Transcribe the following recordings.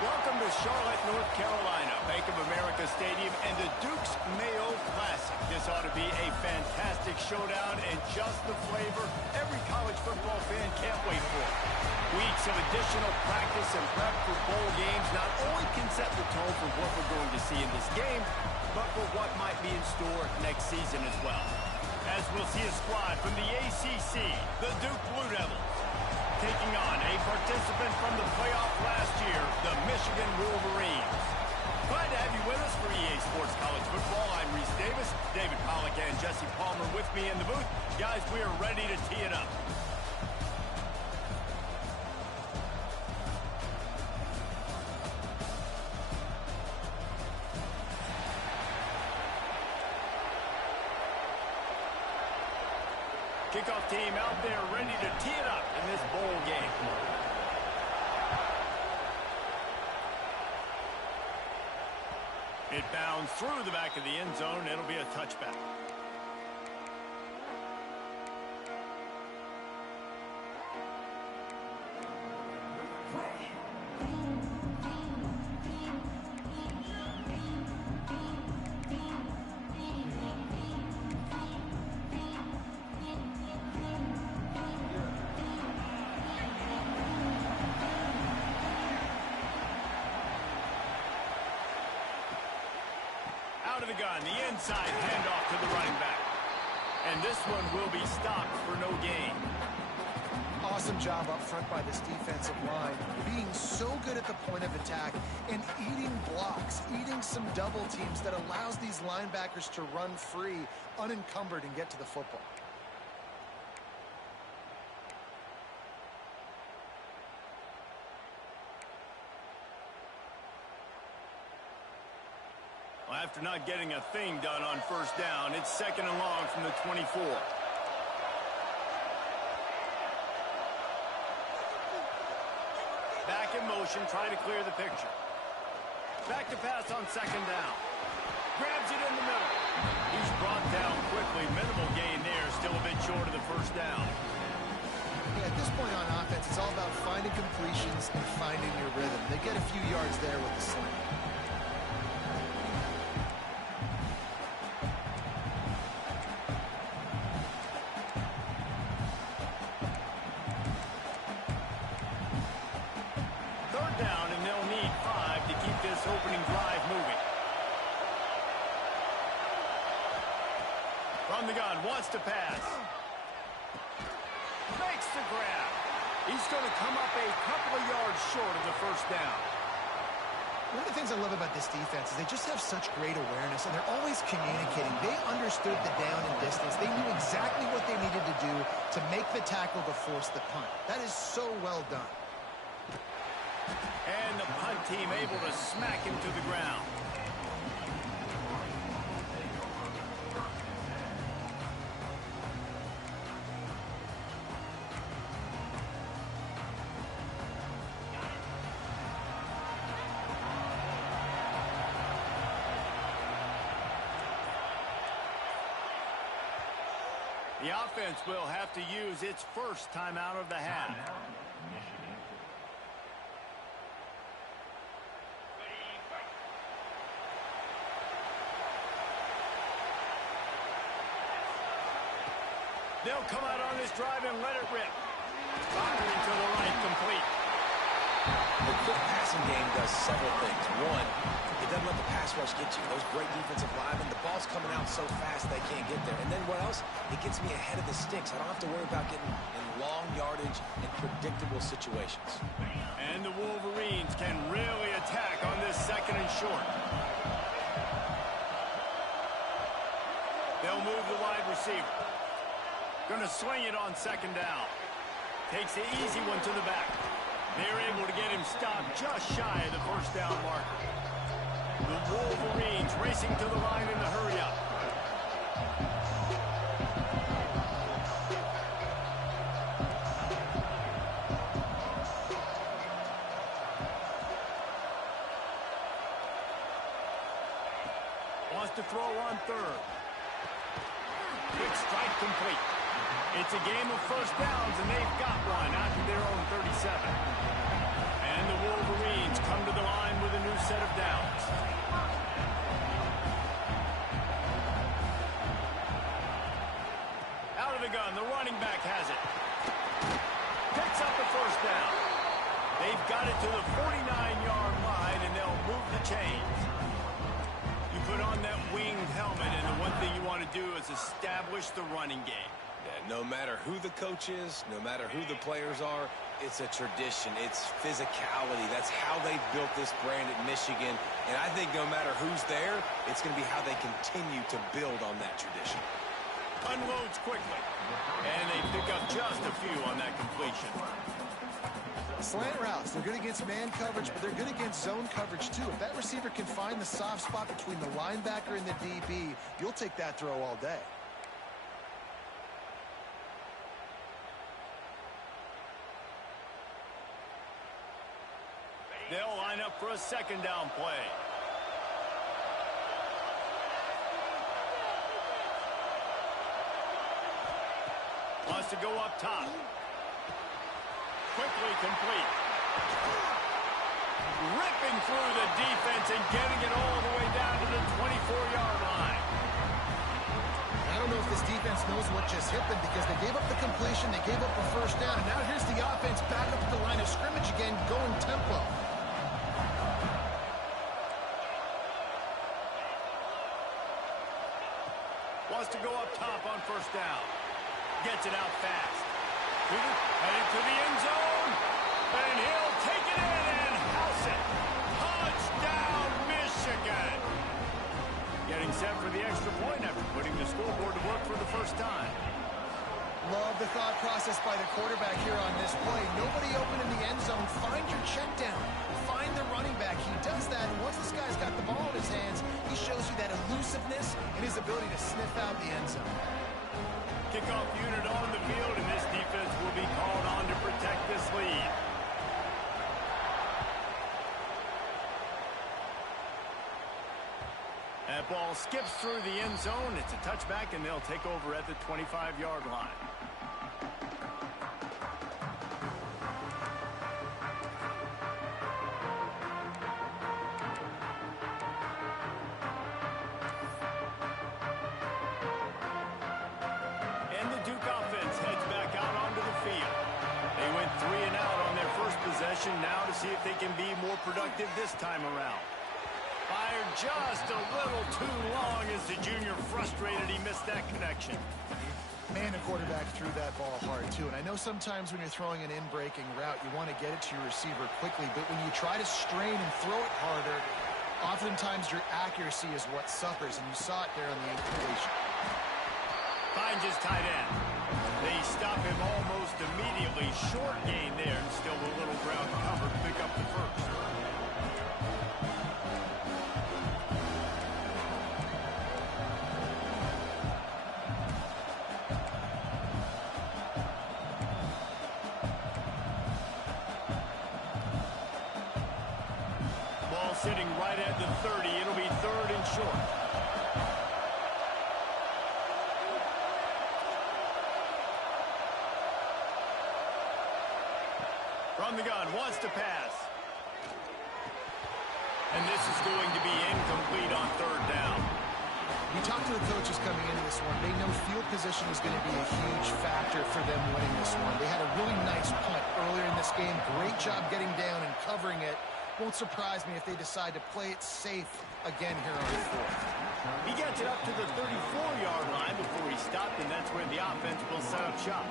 Welcome to Charlotte, North Carolina, Bank of America Stadium, and the Duke's Mayo Classic. This ought to be a fantastic showdown and just the flavor every college football fan can't wait for. Weeks of additional practice and prep for bowl games not only can set the tone for what we're going to see in this game, but for what might be in store next season as well. As we'll see a squad from the ACC, the Duke Blue Devils, taking on a participant from the playoff last year, the Michigan Wolverines. Glad to have you with us for EA Sports College Football. I'm Reese Davis, David Pollack and Jesse Palmer with me in the booth. Guys, we are ready to tee it up. Kickoff team out there ready to tee it up in this bowl game. It bounds through the back of the end zone. It'll be a touchback. Out of the gun, the inside handoff to the running back. And this one will be stopped for no gain. Awesome job up front by this defensive line, being so good at the point of attack and eating blocks, eating some double teams that allows these linebackers to run free, unencumbered, and get to the football. Well, after not getting a thing done on first down, it's second and long from the 24. Back in motion, trying to clear the picture. Back to pass on second down. Grabs it in the middle. He's brought down quickly. Minimal gain there, still a bit short of the first down. Yeah, at this point on offense, it's all about finding completions and finding your rhythm. They get a few yards there with the sling. Down, and they'll need 5 to keep this opening drive moving. From the gun, wants to pass. Makes the grab. He's going to come up a couple of yards short of the first down. One of the things I love about this defense is they just have such great awareness, and they're always communicating. They understood the down and distance. They knew exactly what they needed to do to make the tackle to force the punt. That is so well done. And the punt team able to smack him to the ground. The offense will have to use its first timeout of the half. They'll come out on this drive and let it rip. Firing to the right, complete. The quick passing game does several things. One, it doesn't let the pass rush get you. Those great defensive linemen, the ball's coming out so fast they can't get there. And then what else? It gets me ahead of the sticks. I don't have to worry about getting in long yardage and predictable situations. And the Wolverines can really attack on this second and short. They'll move the wide receiver. Going to swing it on second down. Takes the easy one to the back. They're able to get him stopped just shy of the first down marker. The Wolverines racing to the line in the hurry up. Wants to throw on third. Quick strike complete. It's a game of first downs, and they've got one out to their own 37. And the Wolverines come to the line No matter who the coach is, no matter who the players are, it's a tradition. It's physicality. That's how they built this brand at Michigan. And I think no matter who's there, it's going to be how they continue to build on that tradition. Unloads quickly. And they pick up just a few on that completion. Slant routes, they're good against man coverage, but they're good against zone coverage too. If that receiver can find the soft spot between the linebacker and the DB, you'll take that throw all day. They'll line up for a second down play. Wants to go up top. Quickly complete. Ripping through the defense and getting it all the way down to the 24-yard line. I don't know if this defense knows what just hit them because they gave up the completion, they gave up a first down, and now here's the offense back up at the line of scrimmage again, going tempo. Wants to go up top on first down. Gets it out fast. Headed to the end zone. And he'll take it in and house it. Touchdown, Michigan. Getting set for the extra point after putting the scoreboard to work for the first time. Love the thought process by the quarterback here on this play. Nobody open in the end zone. Find your check down. Find the running back. He does that, and once this guy's got the ball in his hands, he shows you that elusiveness and his ability to sniff out the end zone. Kickoff unit on the field, and this defense will be called on to protect this lead. That ball skips through the end zone. It's a touchback, and they'll take over at the 25-yard line. And the Duke offense heads back out onto the field. They went 3 and out on their first possession, now to see if they can be more productive this time around. Fired just a little too long as the junior frustrated he missed that connection. Man, the quarterback threw that ball hard, too. And I know sometimes when you're throwing an in-breaking route, you want to get it to your receiver quickly. But when you try to strain and throw it harder, oftentimes your accuracy is what suffers. And you saw it there on the incompletion. Finds his tight end. They stop him almost immediately. Short gain there, and still a little ground cover to pick up the first. Ball sitting right at the 30. It'll be 3rd and short. From the gun, wants to pass. And this is going to be incomplete on 3rd down. We talked to the coaches coming into this one. They know field position is going to be a huge factor for them winning this one. They had a really nice punt earlier in this game. Great job getting down and covering it. Won't surprise me if they decide to play it safe again here on 4th. He gets it up to the 34-yard line before he stopped, and that's where the offense will set up shop.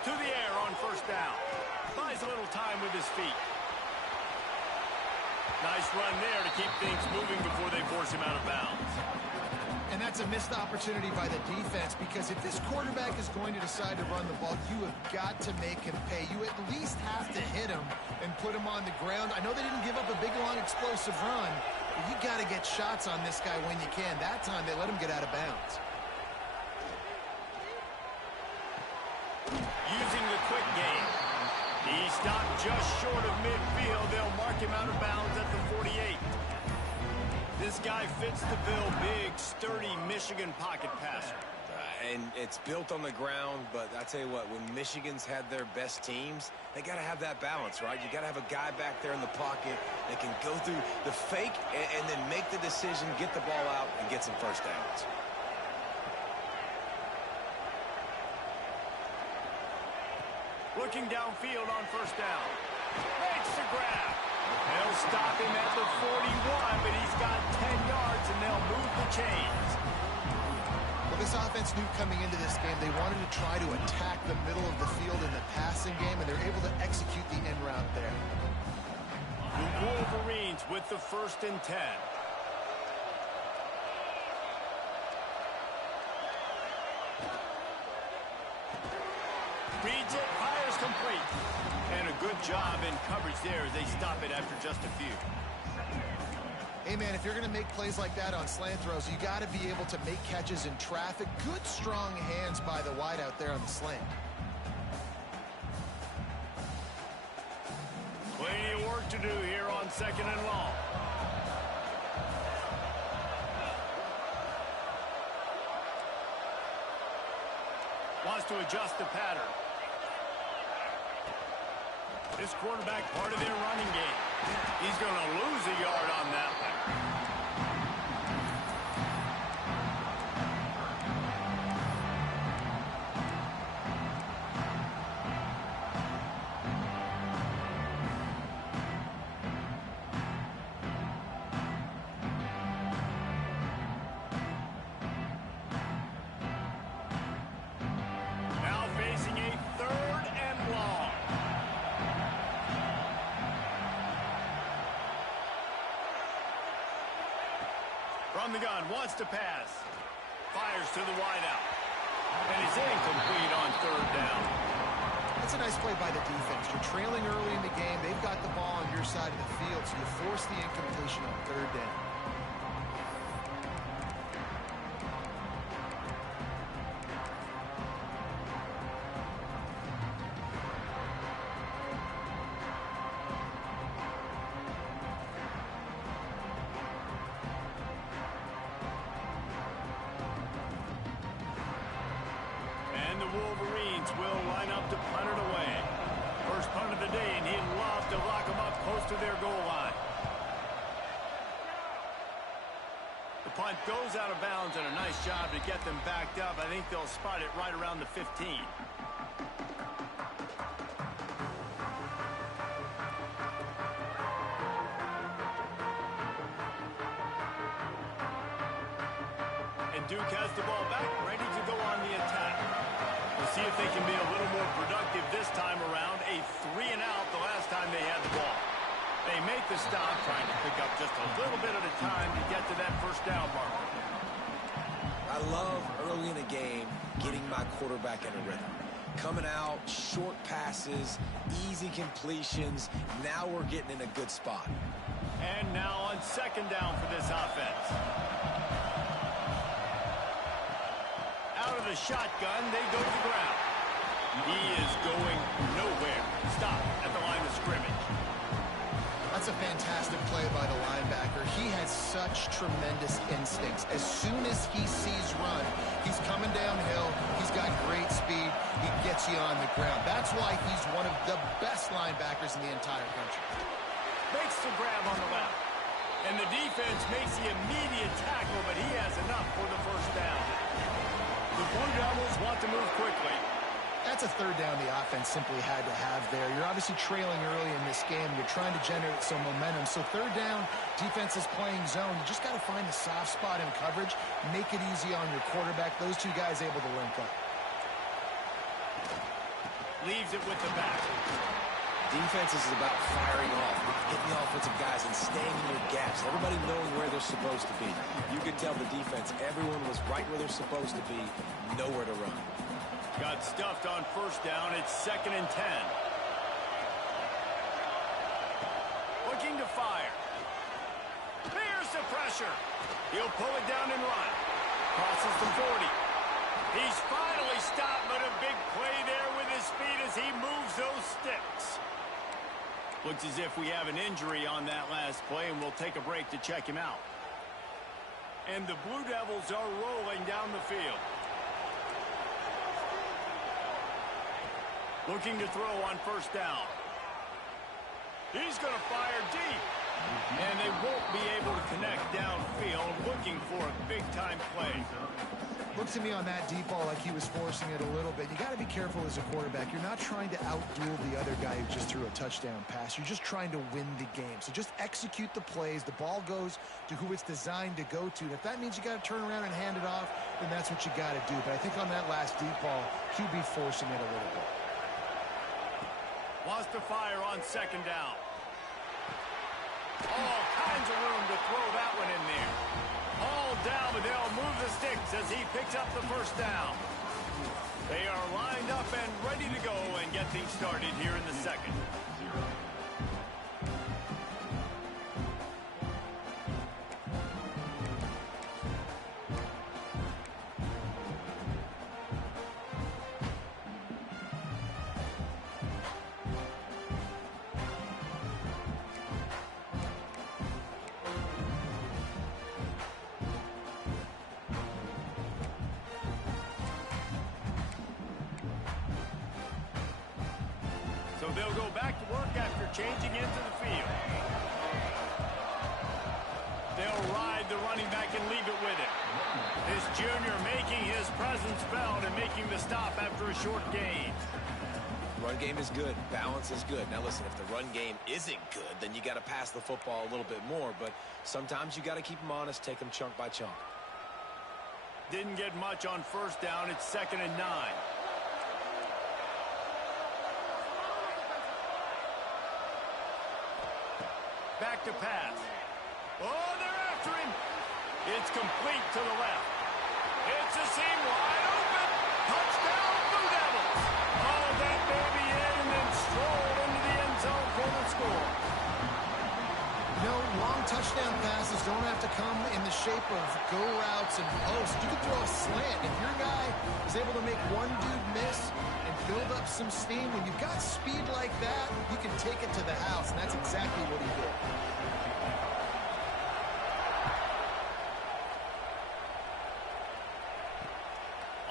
To the air on first down. Buys a little time with his feet. Nice run there to keep things moving before they force him out of bounds. And that's a missed opportunity by the defense because if this quarterback is going to decide to run the ball, you have got to make him pay. You at least have to hit him and put him on the ground. I know they didn't give up a big, long, explosive run, but you got to get shots on this guy when you can. That time, they let him get out of bounds. Using the quick game. He stopped just short of midfield. They'll mark him out of bounds at the 48. This guy fits the bill. Big, sturdy Michigan pocket passer. and it's built on the ground, but I tell you what, when Michigan's had their best teams, they got to have that balance, right? You got to have a guy back there in the pocket that can go through the fake and then make the decision, get the ball out, and get some first downs. Looking downfield on first down. Makes the grab. They'll stop him at the 41, but he's got 10 yards, and they'll move the chains. Well, this offense knew coming into this game they wanted to try to attack the middle of the field in the passing game, and they're able to execute the end route there. The Wolverines with the 1st and 10. Reads it, fires complete. And a good job in coverage there as they stop it after just a few. Hey, man, if you're going to make plays like that on slant throws, you got to be able to make catches in traffic. Good, strong hands by the wide out there on the slant. Plenty of work to do here on 2nd and long. Wants to adjust the pattern. This quarterback part of their running game. He's going to lose a yard on that one. Now facing a 3rd and long. From the gun, wants to pass. Fires to the wideout. And he's incomplete on 3rd down. That's a nice play by the defense. You're trailing early in the game. They've got the ball on your side of the field, so you force the incompletion on 3rd down. And the Wolverines will line up to punt it away. First punt of the day, and he'd love to lock them up close to their goal line. The punt goes out of bounds, and a nice job to get them backed up. I think they'll spot it right around the 15. And Duke has the ball back, ready to go on the attack. We'll see if they can be a little more productive this time around. A 3 and out the last time they had the ball. They make the stop, trying to pick up just a little bit at a time to get to that first down marker. I love early in a game getting my quarterback in a rhythm. Coming out, short passes, easy completions. Now we're getting in a good spot. And now on 2nd down for this offense. Out of the shotgun, they go to the ground. He is going nowhere. Stop at the line of scrimmage. That's a fantastic play by the linebacker. He has such tremendous instincts. As soon as he sees run, he's coming downhill. He's got great speed. He gets you on the ground. That's why he's one of the best linebackers in the entire country. Makes the grab on the left. And the defense makes the immediate tackle, but he has enough for the first down. The Blue Devils want to move quickly. That's a 3rd down the offense simply had to have there. You're obviously trailing early in this game. You're trying to generate some momentum. So 3rd down, defense is playing zone. You just got to find the soft spot in coverage, make it easy on your quarterback. Those two guys able to link up. Leaves it with the back. Defense is about firing off, hitting the offensive guys and staying in your gaps. Everybody knowing where they're supposed to be. You can tell the defense, everyone was right where they're supposed to be, nowhere to run. Got stuffed on first down. It's 2nd and 10. Looking to fire. There's the pressure. He'll pull it down and run. Crosses the 40. He's finally stopped, but a big play there with his speed as he moves those sticks. Looks as if we have an injury on that last play, and we'll take a break to check him out. And the Blue Devils are rolling down the field. Looking to throw on first down. He's going to fire deep. And they won't be able to connect downfield, looking for a big-time play. Looks to me on that deep ball like he was forcing it a little bit. You got to be careful as a quarterback. You're not trying to outduel the other guy who just threw a touchdown pass. You're just trying to win the game. So just execute the plays. The ball goes to who it's designed to go to. And if that means you got to turn around and hand it off, then that's what you got to do. But I think on that last deep ball, QB forcing it a little bit. Wants to fire on second down. All kinds of room to throw that one in there. All down, but they'll move the sticks as he picks up the first down. They are lined up and ready to go and get things started here in the second. So they'll go back to work after changing into the field. They'll ride the running back and leave it with him. This junior making his presence felt and making the stop after a short gain. Run game is good. Balance is good. Now listen, if the run game isn't good, then you got to pass the football a little bit more. But sometimes you got to keep them honest, take them chunk by chunk. Didn't get much on first down. It's 2nd and 9. Back to pass. Oh, they're after him. It's complete to the left. It's a seam wide open. Touchdown, Blue Devils. Oh, that baby in and then strolled into the end zone for the score. You know, long touchdown passes don't have to come in the shape of go routes and posts. You can throw a slant. If your guy is able to make one dude miss and build up some steam, when you've got speed like that, you can take it to the house, and that's exactly what he did.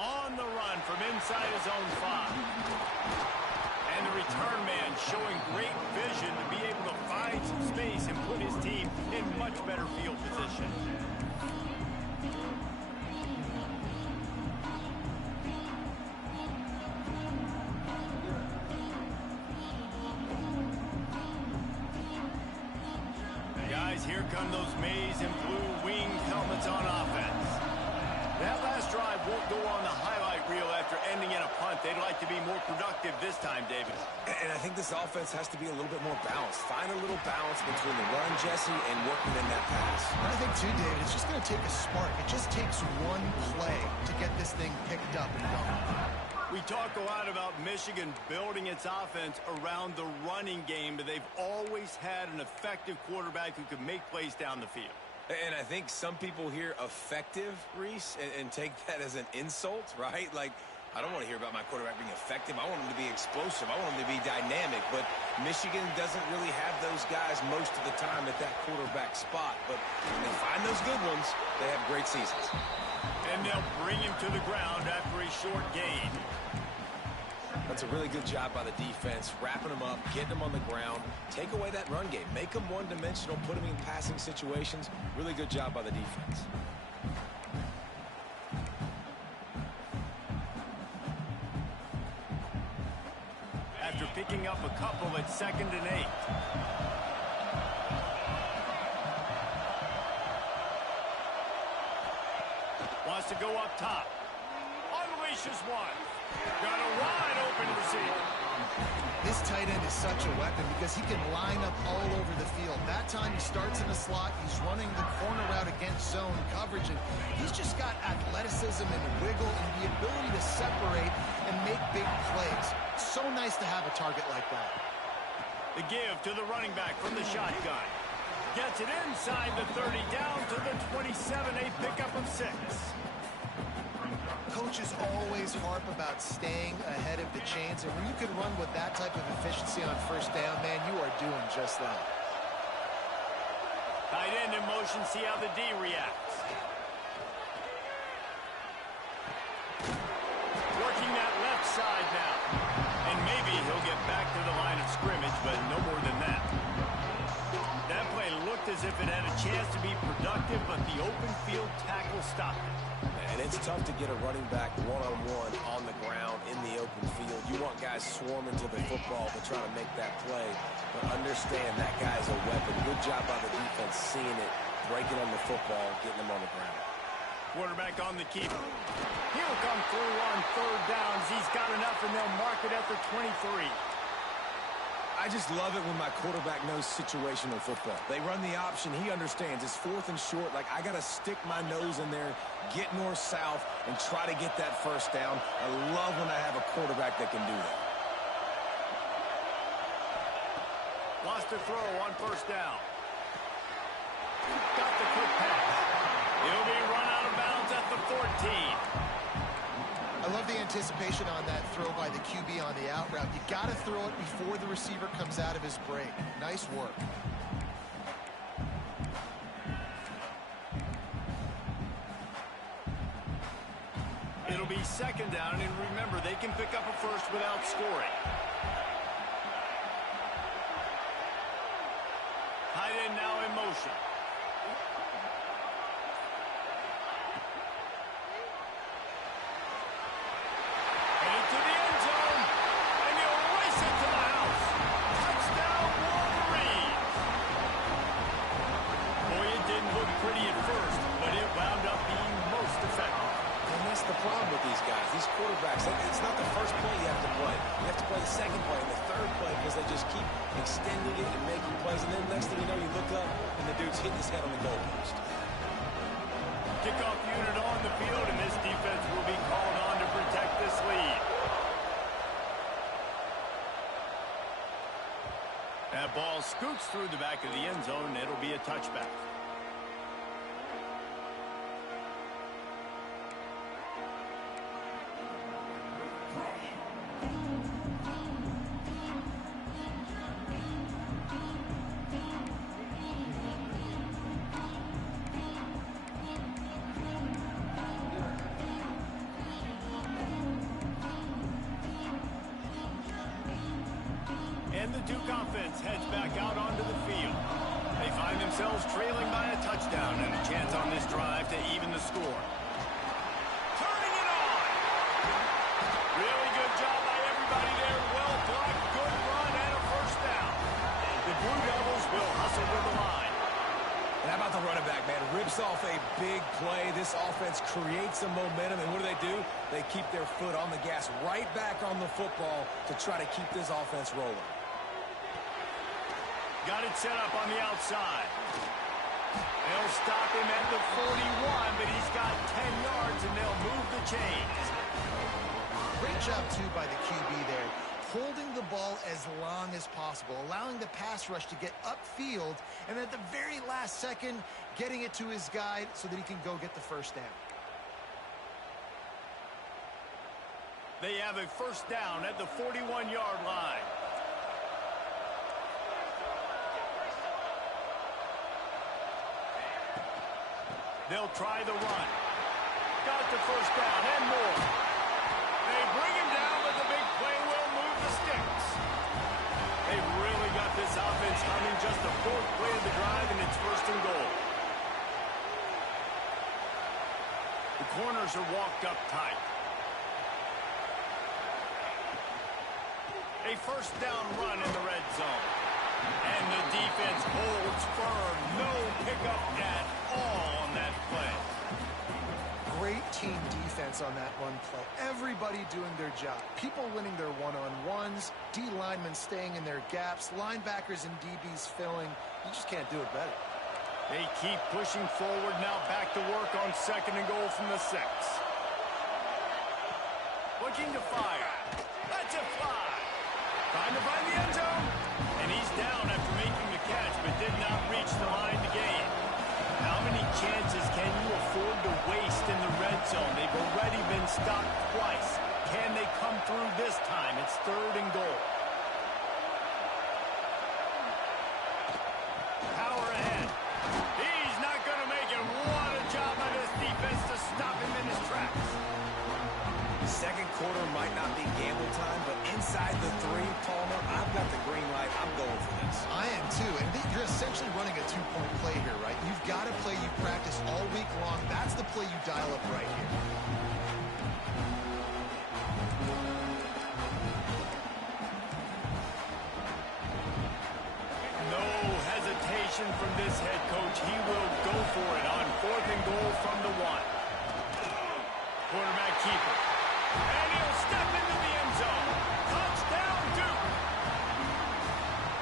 On the run from inside his own 5. And the return man showing great vision to be able to find some space and put his team in much better field position. Guys, here come those maize and blue winged helmets on offense. That last drive won't go on the highlight reel after ending in a punt. They'd like to be more productive this time, David. And I think this offense has to be a little bit more balanced. Find a little balance between the run, Jesse, and working in that pass. I think, too, David, it's just going to take a spark. It just takes one play to get this thing picked up and going. We talk a lot about Michigan building its offense around the running game, but they've always had an effective quarterback who could make plays down the field. And I think some people hear effective, Reese, and take that as an insult, right? Like, I don't want to hear about my quarterback being effective. I want him to be explosive. I want him to be dynamic. But Michigan doesn't really have those guys most of the time at that quarterback spot. But when they find those good ones, they have great seasons. And they'll bring him to the ground after a short gain. That's a really good job by the defense, wrapping them up, getting them on the ground, take away that run game, make them one-dimensional, put them in passing situations. Really good job by the defense. After picking up a couple at 2nd and 8. Wants to go up top. Unleashes one. Got a wide open receiver. This tight end is such a weapon because he can line up all over the field. That time he starts in the slot. He's running the corner route against zone coverage. And he's just got athleticism and wiggle and the ability to separate and make big plays. So nice to have a target like that. The give to the running back from the shotgun. Gets it inside the 30, down to the 27, a pickup of 6. Coaches always harp about staying ahead of the chains, and when you can run with that type of efficiency on first down, man, you are doing just that. Tight end in motion, see how the D reacts. Working that left side now. And maybe midfield tackle stopped it. And it's tough to get a running back one-on-one on the ground in the open field. You want guys swarming to the football to try to make that play. But understand that guy's a weapon. Good job by the defense seeing it, breaking on the football, getting him on the ground. Quarterback on the keeper. He'll come through on third downs. He's got enough, and they'll mark it at the 23. I just love it when my quarterback knows situational football. They run the option. He understands. It's fourth and short. Like, I got to stick my nose in there, get north-south, and try to get that first down. I love when I have a quarterback that can do that. Lost a throw on first down. Got the quick pass. He'll be run out of bounds at the 14. I love the anticipation on that throw by the QB on the out route. You got to throw it before the receiver comes out of his break. Nice work. It'll be second down, and remember, they can pick up a first without scoring. Tight end now in motion. The problem with these guys, these quarterbacks, it's not the first play you have to play. You have to play the second play and the third play because they just keep extending it and making plays. And then next thing you know, you look up and the dude's hitting his head on the goalpost. Kickoff unit on the field, and this defense will be called on to protect this lead. That ball scoots through the back of the end zone, and it'll be a touchback. And the Duke offense heads back out onto the field. They find themselves trailing by a touchdown and a chance on this drive to even the score. Turning it on! Really good job by everybody there. Well blocked, good run, and a first down. The Blue Devils will hustle to the line. And how about the running back, man? Rips off a big play. This offense creates some momentum, and what do? They keep their foot on the gas right back on the football to try to keep this offense rolling. Got it set up on the outside. They'll stop him at the 41, but he's got 10 yards, and they'll move the chains. Great job, too, by the QB there. Holding the ball as long as possible, allowing the pass rush to get upfield, and at the very last second, getting it to his guy so that he can go get the first down. They have a first down at the 41-yard line. They'll try the run. Got the first down and more. They bring him down, but the big play will move the sticks. They've really got this offense humming. Just the fourth play of the drive, and it's first and goal. The corners are walked up tight. A first down run in the red zone. And the defense holds firm. No pickup at all on that play. Great team defense on that one play. Everybody doing their job. People winning their one-on-ones, D linemen staying in their gaps, linebackers and DBs filling. You just can't do it better. They keep pushing forward, now back to work on second and goal from the 6. Looking to fire. That's a fly. Trying to find the end zone. And he's down after making the catch, but did not reach the line to gain. How many chances can you afford to waste in the red zone? They've already been stopped twice. Can they come through this time? It's third and goal. Power ahead. He's not going to make it. What a job by this defense to stop him in his tracks. Second quarter corner might not be gamble time, but inside the 3, Palmer, I've got the green light. I'm going for this. I am too, and you're essentially running a 2-point play here, right? You've got a play you practice all week long. That's the play you dial up right here. No hesitation from this head coach. He will go for it on 4th and goal from the 1. Quarterback keeper. And he'll step into the end zone. Touchdown, Duke.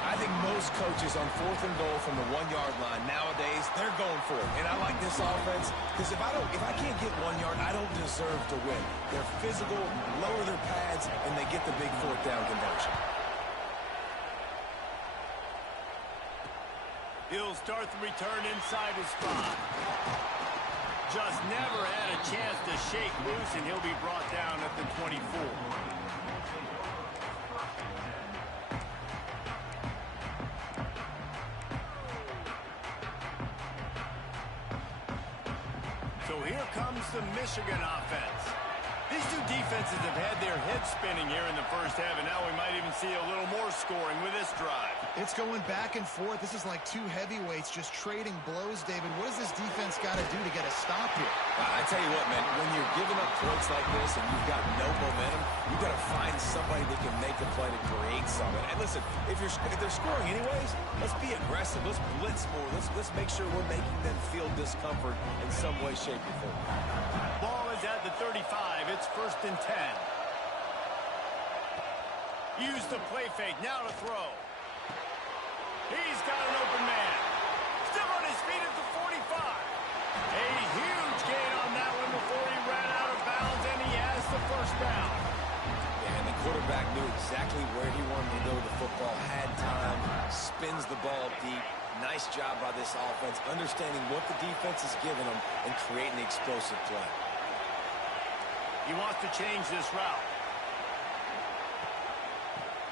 I think most coaches on 4th and goal from the 1-yard line nowadays, they're going for it. And I like this offense because if I can't get 1 yard, I don't deserve to win. They're physical, lower their pads, and they get the big 4th down conversion. He'll start the return inside his spot. Just never had a chance to shake loose, and he'll be brought down at the 24. So here comes the Michigan offense. These two defenses have had their heads spinning here in the first half, and now we might even see a little more scoring with this drive. It's going back and forth. This is like two heavyweights just trading blows, David. What does this defense got to do to get a stop here? I tell you what, man, when you're giving up points like this and you've got no momentum, you've got to find somebody that can make a play to create something. And listen, if they're scoring anyways, let's be aggressive. Let's blitz more. Let's make sure we're making them feel discomfort in some way, shape, or form. Ball is at the 35. It's 1st and 10. Use the play fake. Now to throw. He's got an open man. Still on his feet at the 45. A huge gain on that one before he ran out of bounds, and he has the 1st down. And the quarterback knew exactly where he wanted to go with the football, had time, spins the ball deep. Nice job by this offense, understanding what the defense is giving them and creating the explosive play. He wants to change this route.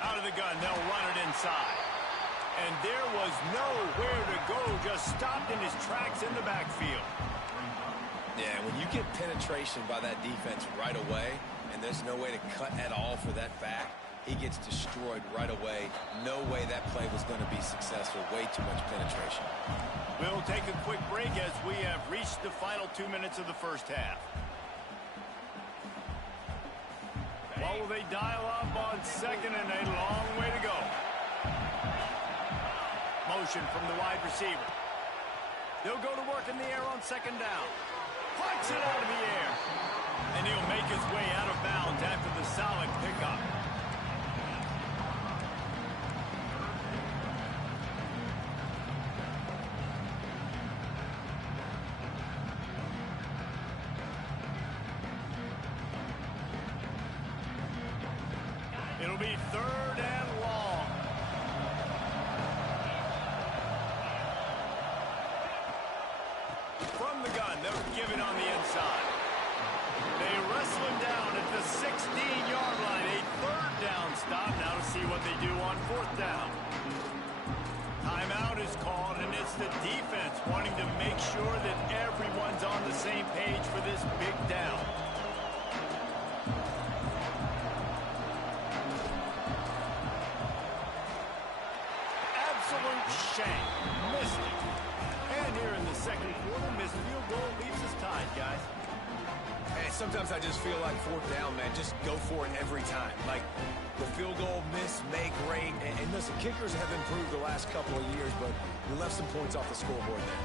Out of the gun, they'll run it inside. And there was nowhere to go, just stopped in his tracks in the backfield. Yeah, when you get penetration by that defense right away, and there's no way to cut at all for that back, he gets destroyed right away. No way that play was going to be successful. Way too much penetration. We'll take a quick break as we have reached the final 2 minutes of the first half. What will they dial up on 2nd and a long way to go? Motion from the wide receiver. They'll go to work in the air on 2nd down. Punts it out of the air. And he'll make his way out of bounds after the solid pickup. It'll be 3rd and long. From the gun, they'll give it on the inside. They wrestle him down at the 16-yard line. A 3rd down stop. Now to see what they do on 4th down. Timeout is called, and it's the defense wanting to make sure that everyone's on the same page for this big down. Absolute shank. Missed it. And here in the 2nd quarter, missed field goal leaves us tied, guys. Hey, sometimes I just feel like 4th down, man. Just go for it every time. Like the field goal, miss, make, rate. And listen, kickers have improved the last couple of years, but we left some points off the scoreboard there.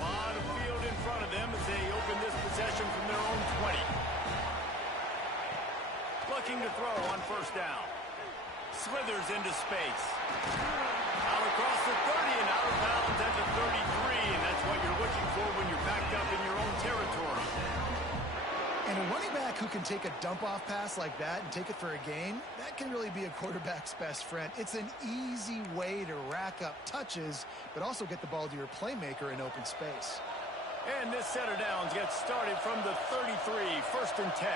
Lot of field in front of them as they open this possession from their own 20. Looking to throw on 1st down. Slithers into space. Out across the 30 and out of bounds at the 33, and that's what you're looking for when you're backed up in your own territory. And a running back who can take a dump-off pass like that and take it for a gain, that can really be a quarterback's best friend. It's an easy way to rack up touches, but also get the ball to your playmaker in open space. And this set of downs gets started from the 33, 1st and 10.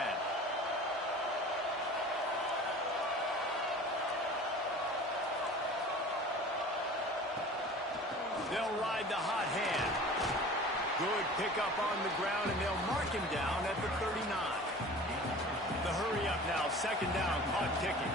They'll ride the hot hand. Good pickup on the ground, and they'll mark him down at the 39. The hurry up now, second down, clock ticking.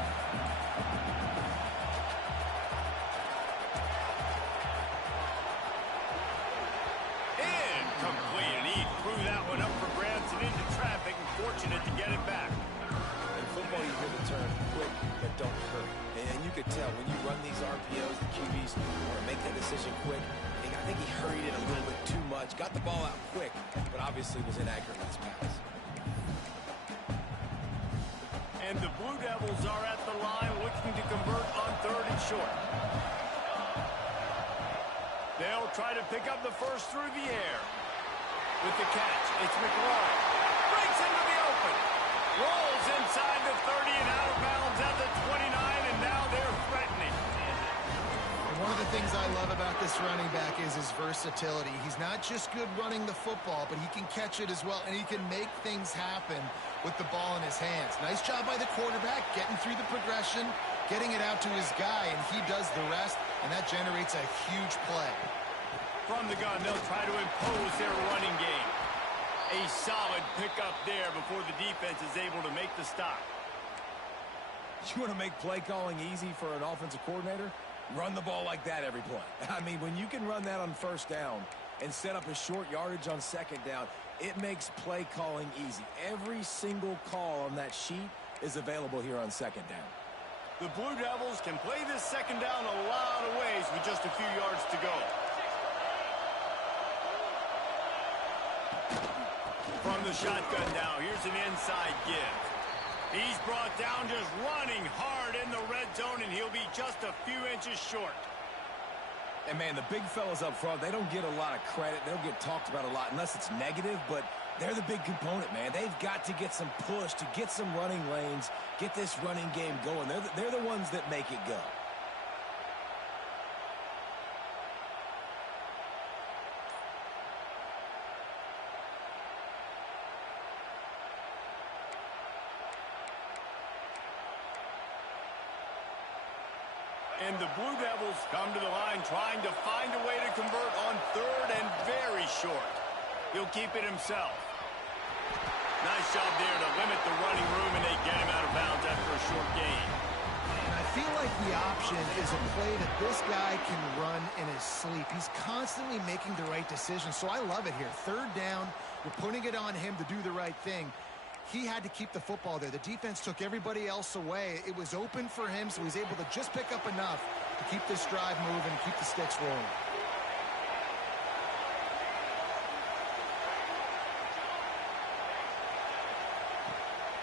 Incomplete, and he threw that one up for grabs and into traffic, and fortunate to get it back. In football, you hear the term quick, but don't hurt. And you could tell when you run these RPOs, the QBs want to make that decision quick. I think he hurried it a little bit too much, got the ball out quick, but obviously was inaccurate with his pass. And the Blue Devils are at the line looking to convert on third and short. They'll try to pick up the first through the air. With the catch, it's McLaurin. Breaks into the open. Rolls inside the 30 and out of bounds at the 29, and now they're threatening. One of the things I love about this running back is his versatility. He's not just good running the football, but he can catch it as well, and he can make things happen with the ball in his hands. Nice job by the quarterback, getting through the progression, getting it out to his guy, and he does the rest, and that generates a huge play. From the gun, they'll try to impose their running game. A solid pickup there before the defense is able to make the stop. You want to make play calling easy for an offensive coordinator? Run the ball like that every play. I mean, when you can run that on first down and set up a short yardage on second down, it makes play calling easy. Every single call on that sheet is available here on second down. The Blue Devils can play this second down a lot of ways with just a few yards to go. From the shotgun now, here's an inside give. He's brought down just running hard in the red zone, and he'll be just a few inches short. And, man, the big fellas up front, they don't get a lot of credit. They don't get talked about a lot unless it's negative, but they're the big component, man. They've got to get some push to get some running lanes, get this running game going. They're the ones that make it go. And the Blue Devils come to the line trying to find a way to convert on third and very short. He'll keep it himself. Nice job there to limit the running room, and they get him out of bounds after a short gain. And I feel like the option is a play that this guy can run in his sleep. He's constantly making the right decision, so I love it here. Third down, we're putting it on him to do the right thing. He had to keep the football there. The defense took everybody else away. It was open for him, so he's able to just pick up enough to keep this drive moving and keep the sticks rolling.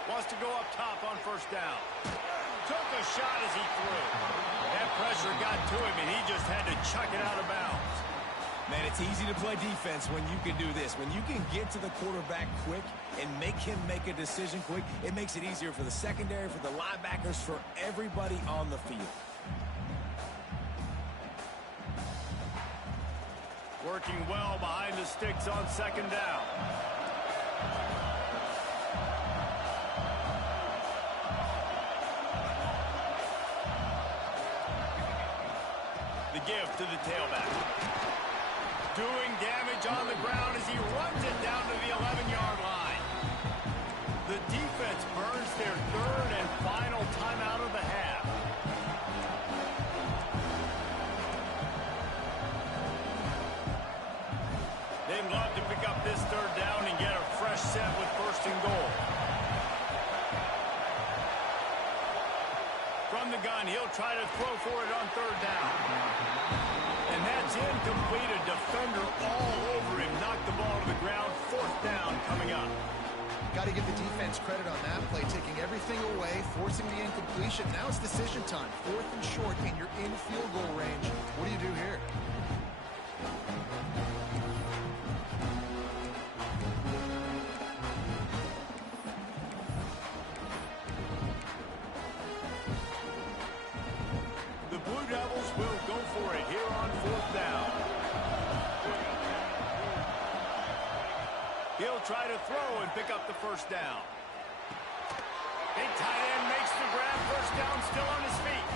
Wants to go up top on first down. Took a shot as he threw. That pressure got to him, and he just had to chuck it out of bounds. Man, it's easy to play defense when you can do this. When you can get to the quarterback quick and make him make a decision quick, it makes it easier for the secondary, for the linebackers, for everybody on the field. Working well behind the sticks on second down. The give to the tailback. Doing damage on the ground as he runs it down to the 11-yard line. The defense burns their third and final timeout of the half. They'd love to pick up this third down and get a fresh set with first and goal. From the gun, he'll try to throw for it on third down. And that's incomplete. A defender all over him. Knocked the ball to the ground. Fourth down coming up. Got to give the defense credit on that play, taking everything away, forcing the incompletion. Now it's decision time. Fourth and short, and you're in field goal range. What do you do here? The Blue Devils will go for it here on fourth down. He'll try to throw and pick up the first down. Big tight end makes the grab. First down, still on his feet.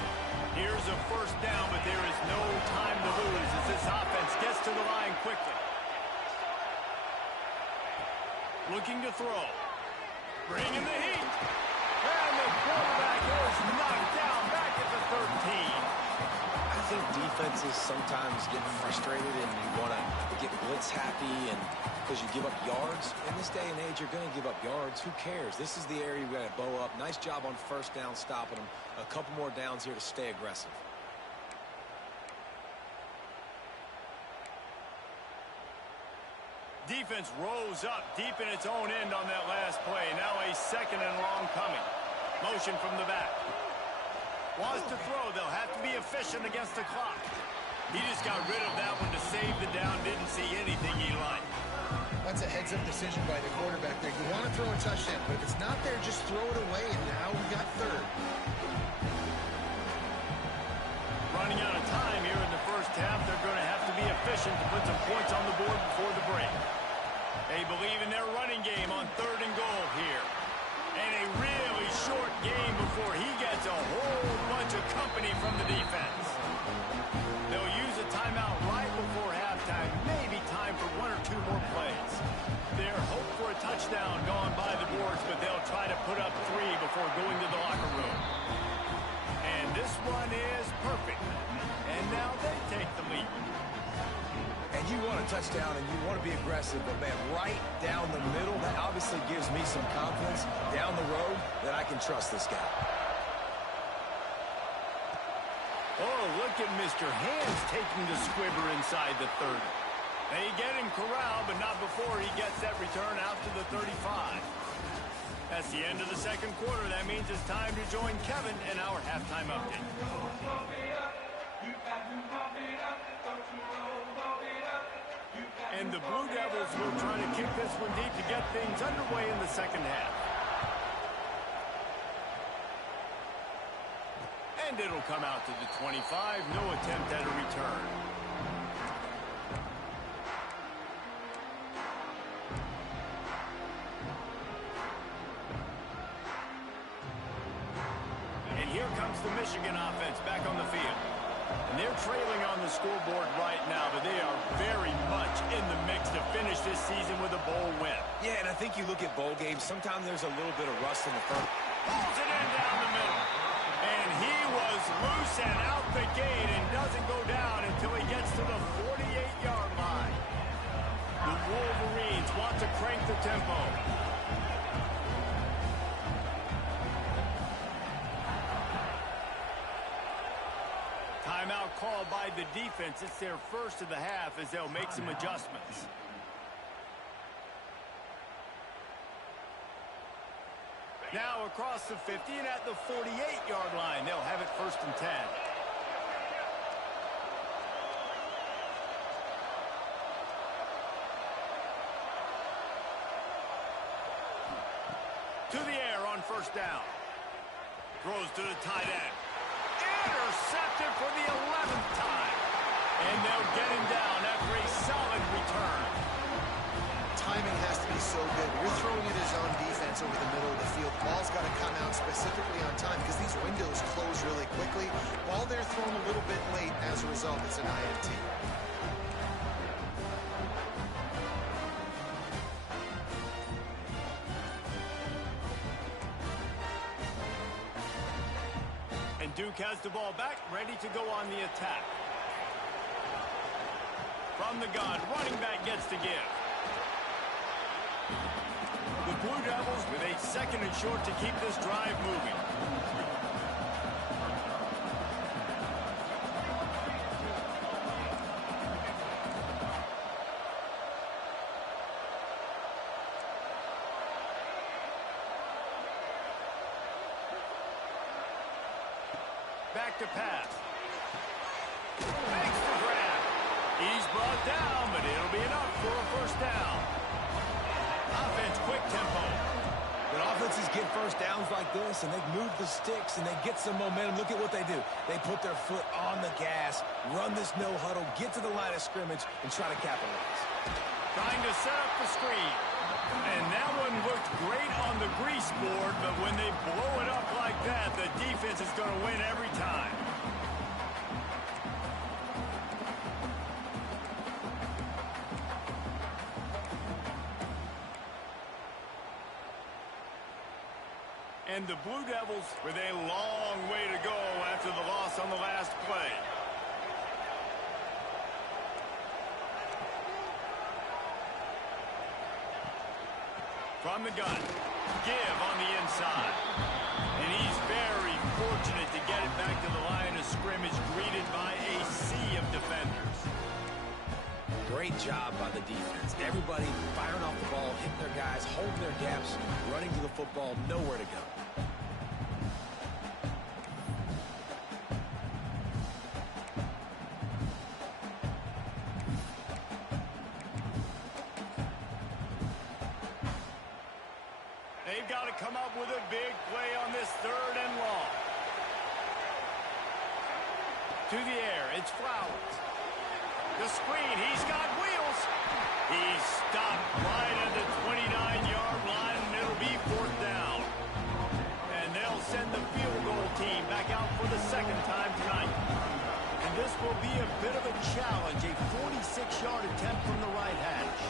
Here's a first down, but there is no time to lose as this offense gets to the line quickly. Looking to throw. Bringing the heat. And the quarterback is knocked down back at the 13. I think defenses sometimes get frustrated and you want to get blitz happy and because you give up yards. In this day and age, you're going to give up yards. Who cares? This is the area you got to bow up. Nice job on first down stopping them. A couple more downs here to stay aggressive. Defense rose up deep in its own end on that last play. Now a second and long coming. Motion from the back. Wants to throw. They'll have to be efficient against the clock. He just got rid of that one to save the down. Didn't see anything he liked. That's a heads-up decision by the quarterback there. You want to throw a touchdown, but if it's not there, just throw it away, and now we got third. Running out of time here in the first half. They're going to have to be efficient to put some points on the board before the break. They believe in their running game on 3rd and goal here. And a really short game before he gets a whole bunch of company from the defense. They'll use a timeout right before halftime. Maybe time for 1 or 2 more plays. Their hope for a touchdown gone by the boards, but they'll try to put up 3 before going to the locker room. And this one is perfect. And now they take the lead. And you want a touchdown and you want to be aggressive, but man, right down the middle, that obviously gives me some confidence down the road that I can trust this guy. Oh, look at Mr. Hands taking the squibber inside the 30. They get him corralled, but not before he gets that return out to the 35. That's the end of the second quarter. That means it's time to join Kevin in our halftime update. And the Blue Devils will try to kick this one deep to get things underway in the second half. And it'll come out to the 25. No attempt at a return. And here comes the Michigan offense back on the field. And they're trailing on the scoreboard right now, but they are very much in the mix to finish this season with a bowl win. Yeah, and I think you look at bowl games, sometimes there's a little bit of rust in the front. Pulls it in down the middle. And he was loose and out the gate and doesn't go down until he gets to the 48-yard line. The Wolverines want to crank the tempo. Timeout called by the defense. It's their first of the half as they'll make some adjustments. Now across the 50 and at the 48-yard line. They'll have it 1st and 10. To the air on 1st down. Throws to the tight end. Intercepted for the 11th time. And they'll get him down after a solid return. Timing has to be so good. You're throwing it as on defense over the middle of the field. Ball's got to come out specifically on time because these windows close really quickly. Ball there thrown a little bit late. As a result, it's an INT. And Duke has the ball back, ready to go on the attack. From the gun, running back gets to give. The Blue Devils with a 2nd and short to keep this drive moving. Back to pass. Makes the grab. He's brought down, but it'll be enough for a 1st down. Offense, quick tempo. When offenses get 1st downs like this and they move the sticks and they get some momentum, look at what they do. They put their foot on the gas, run this no huddle, get to the line of scrimmage, and try to capitalize. Trying to set up the screen. And that one looked great on the grease board, but when they blow it up like that, the defense is going to win every time. And the Blue Devils with a long way to go after the loss on the last play. From the gun, give on the inside. And he's very fortunate to get it back to the line of scrimmage, greeted by a sea of defenders. Great job by the defense. Everybody firing off the ball, hitting their guys, holding their gaps, running to the football, nowhere to go. They've got to come up with a big play on this 3rd and long. To the air, it's Flowers. The screen, he's got wheels. He's stopped right at the 29-yard line, and it'll be 4th down. And they'll send the field goal team back out for the 2nd time tonight. And this will be a bit of a challenge, a 46-yard attempt from the right hash.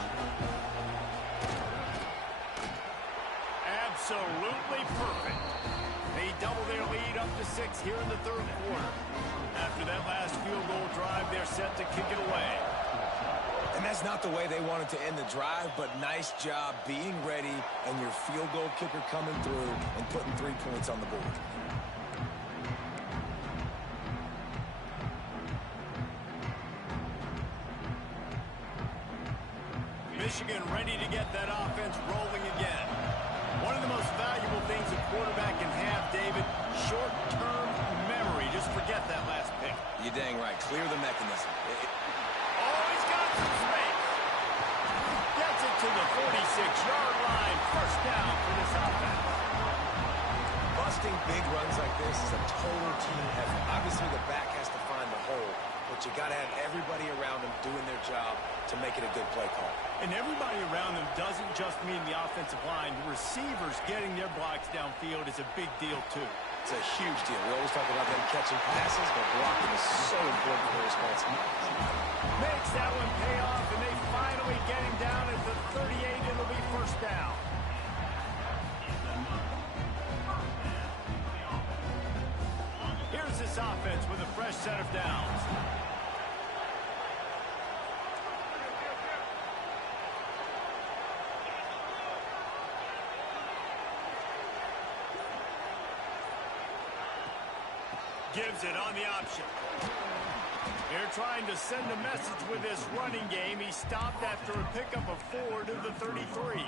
Absolutely perfect. They double their lead up to 6 here in the 3rd quarter. After that last field goal drive, they're set to kick it away. And that's not the way they wanted to end the drive, but nice job being ready and your field goal kicker coming through and putting 3 points on the board. Michigan ready to get that offense rolling again. One of the most valuable things a quarterback can have, David, short-term memory. Just forget that last pick. You're dang right. Clear the mechanism. Oh, he's got some space. Gets it to the 46-yard line. 1st down for this offense. Busting big runs like this is a total team effort. Obviously, the back has to find the hole, but you got to have everybody around them doing their job to make it a good play call. And everybody around them doesn't just mean the offensive line. The receivers getting their blocks downfield is a big deal, too. It's a huge deal. We always talk about them catching passes, but blocking is so important for responsibility. Makes that one pay off, and they finally get him down at the 38. It'll be 1st down. Here's this offense with a fresh set of downs. Gives it on the option. They're trying to send a message with this running game. He stopped after a pickup of 4 to the 33.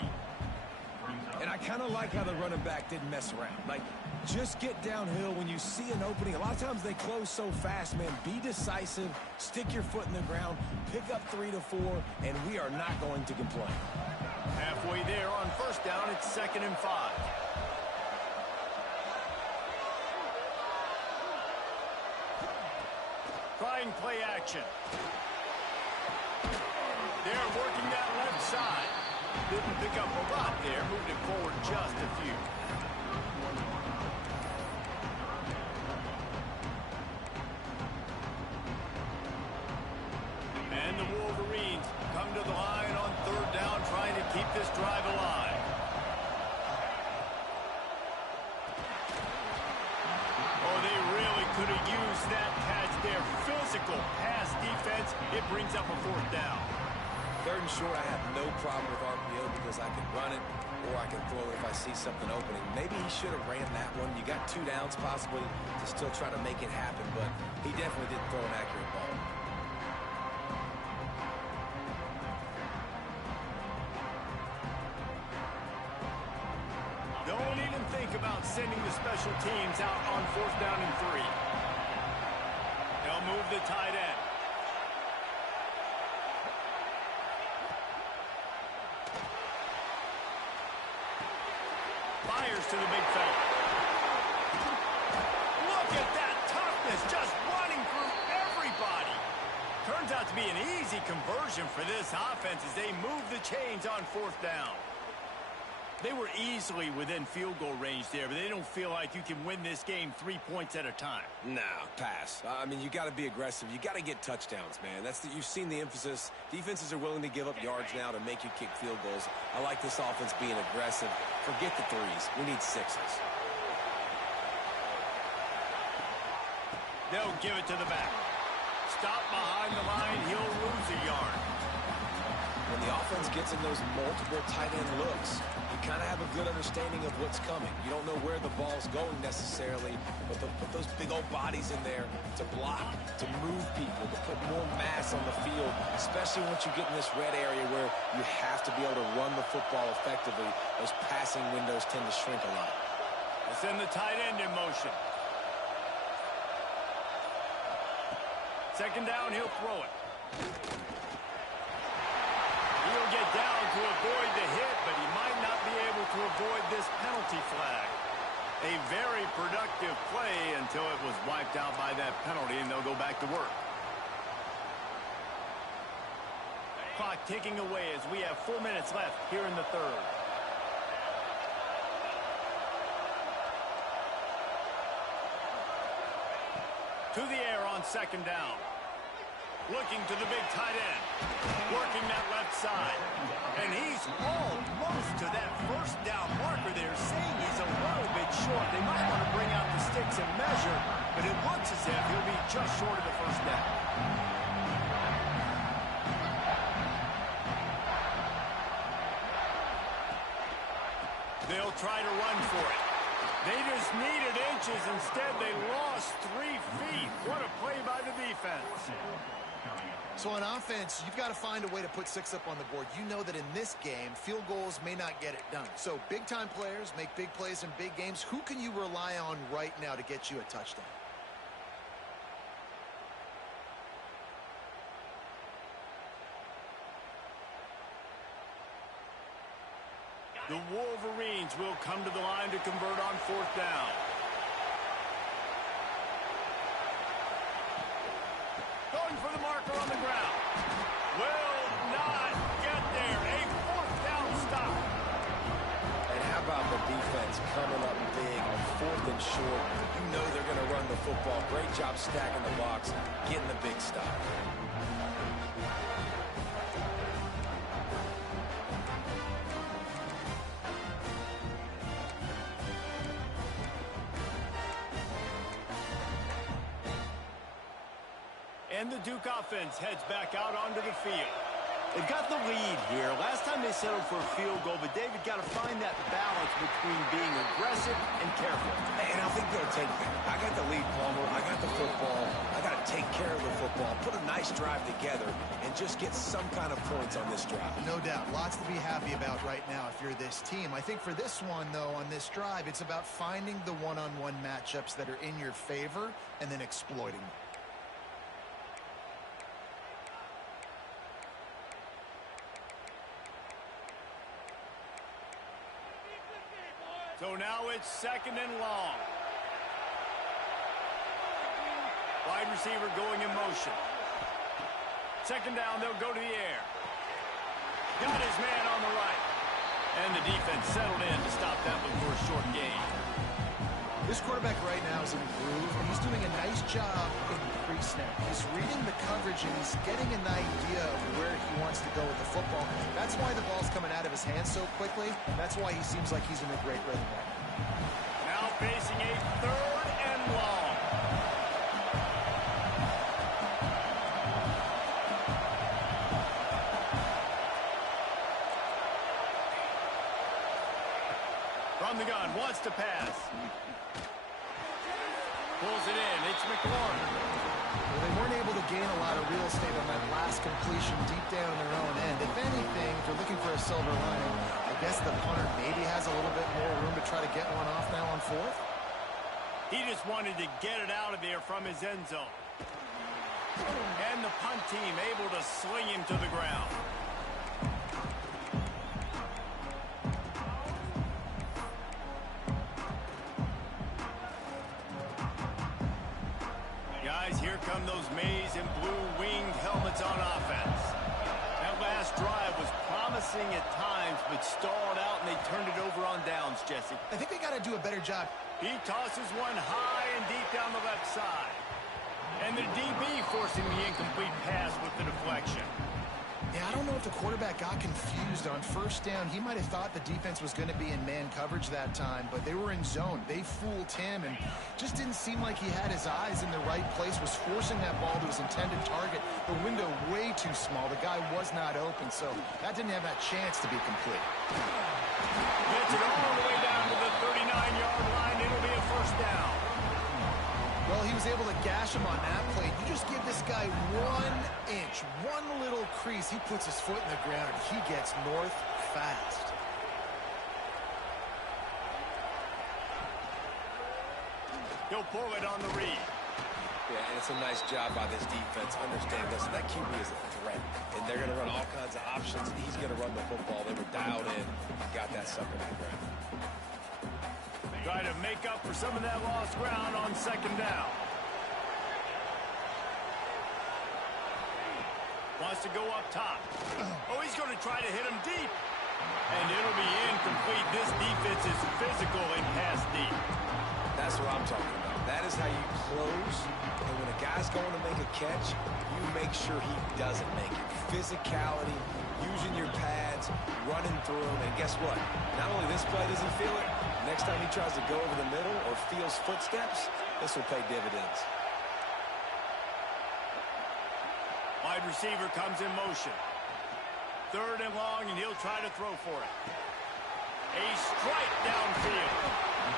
And I kind of like how the running back didn't mess around. Like, just get downhill when you see an opening. A lot of times they close so fast, man. Be decisive, stick your foot in the ground, pick up 3 to 4, and we are not going to complain. Halfway there on 1st down, it's 2nd and 5. Trying play action. They're working that left side. Didn't pick up a lot there, moved it forward just a few. And the Wolverines come to the line on 3rd down, trying to keep this drive alive. Oh, they really could have used that catch there. Physical pass defense. It brings up a 4th down. 3rd and short, I have no problem with RPO because I can run it or I can throw it if I see something opening. Maybe he should have ran that one. You got 2 downs possibly to still try to make it happen, but he definitely didn't throw an accurate ball. Don't even think about sending the special teams out on 4th down and 3. They'll move the tight end. Fires to the big fella. Look at that toughness, just running through everybody. Turns out to be an easy conversion for this offense as they move the chains on 4th down. They were easily within field goal range there, but they don't feel like you can win this game 3 points at a time. No, pass. I mean, you got to be aggressive. You got to get touchdowns, man. You've seen the emphasis. Defenses are willing to give up yards now to make you kick field goals. I like this offense being aggressive. Forget the 3s. We need 6s. They'll give it to the back. Stop behind the line. He'll lose a yard. When the offense gets in those multiple tight end looks, you kind of have a good understanding of what's coming. You don't know where the ball's going necessarily, but they'll put those big old bodies in there to block, to move people, to put more mass on the field, especially once you get in this red area where you have to be able to run the football effectively. Those passing windows tend to shrink a lot. They send the tight end in motion. Second down, he'll throw it. He'll get down to avoid the hit, but he might not be able to avoid this penalty flag. A very productive play until it was wiped out by that penalty, and they'll go back to work. Clock ticking away as we have 4 minutes left here in the third. To the air on second down. Looking to the big tight end. Working that left side. And he's almost to that first down marker there, saying he's a little bit short. They might want to bring out the sticks and measure, but it looks as if he'll be just short of the first down. They'll try to run for it. They just needed inches. Instead, they lost 3 feet. What a play by the defense. So on offense, you've got to find a way to put 6 up on the board. You know that in this game, field goals may not get it done. So big-time players make big plays in big games. Who can you rely on right now to get you a touchdown? The Wolverines will come to the line to convert on fourth down. Going for the marker on the ground. Will not get there. A fourth down stop. And how about the defense coming up big on fourth and short? You know they're going to run the football. Great job stacking the box, getting the big stop. And the Duke offense heads back out onto the field. They've got the lead here. Last time they settled for a field goal, but David got to find that balance between being aggressive and careful. And I think they'll take that. I got the lead, Palmer. I got the football. I got to take care of the football, put a nice drive together, and just get some kind of points on this drive. No doubt. Lots to be happy about right now if you're this team. I think for this one, though, on this drive, it's about finding the one-on-one matchups that are in your favor and then exploiting them. So now it's second and long. Wide receiver going in motion. Second down, they'll go to the air. Got his man on the right. And the defense settled in to stop that one for a short gain. This quarterback right now is in a groove, and he's doing a nice job in pre-snap. He's reading the coverage, and he's getting an idea of where he wants to go with the football. That's why the ball's coming out of his hands so quickly. That's why he seems like he's in a great rhythm right now. Now facing a third and long. From the gun, wants to pass. Pulls it in. It's McLaurin. Well, they weren't able to gain a lot of real estate on that last completion deep down in their own end. If anything, if you're looking for a silver lining, I guess the punter maybe has a little bit more room to try to get one off now on fourth. He just wanted to get it out of there from his end zone. And the punt team able to sling him to the ground. Guys, here come those maize and blue winged helmets on offense. That last drive was promising at times, but stalled out, and they turned it over on downs, Jesse. I think they got to do a better job. He tosses one high and deep down the left side. And the DB forcing the incomplete pass with the deflection. Yeah, I don't know if the quarterback got confused on first down. He might have thought the defense was going to be in man coverage that time, but they were in zone. They fooled him and just didn't seem like he had his eyes in the right place, was forcing that ball to his intended target. The window way too small. The guy was not open, so that didn't have that chance to be complete. Gets it all the way down to the 39-yard line. It'll be a first down. Well, he was able to gash him on that play. You just give this guy 1 inch, one little crease. He puts his foot in the ground, and he gets north fast. He'll pull it on the read. Yeah, and it's a nice job by this defense. Understand this, that QB is a threat, and they're going to run all kinds of options, and he's going to run the football. They were dialed in, got that sucker in the ground. Try to make up for some of that lost ground on second down. Wants to go up top. Oh, he's going to try to hit him deep. And it'll be incomplete. This defense is physical and pass deep. That's what I'm talking about. That is how you close. And when a guy's going to make a catch, you make sure he doesn't make it. Physicality, using your pads, running through him. And guess what? Not only this play does he feel it, next time he tries to go over the middle or feels footsteps, this will pay dividends. Wide receiver comes in motion. Third and long, and he'll try to throw for it. A strike downfield.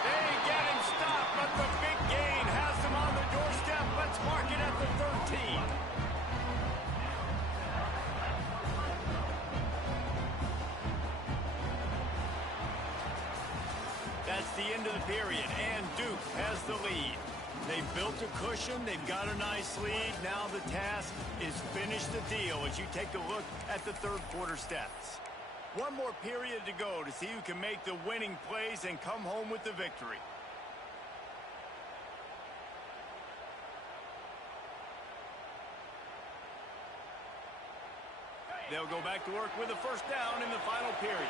They get him stopped, but the big gain has him on the doorstep. Let's mark it at the 13. That's the end of the period, and Duke has the lead. They've built a cushion. They've got a nice lead. Now the task is finish the deal as you take a look at the third quarter stats. One more period to go to see who can make the winning plays and come home with the victory. They'll go back to work with a first down in the final period.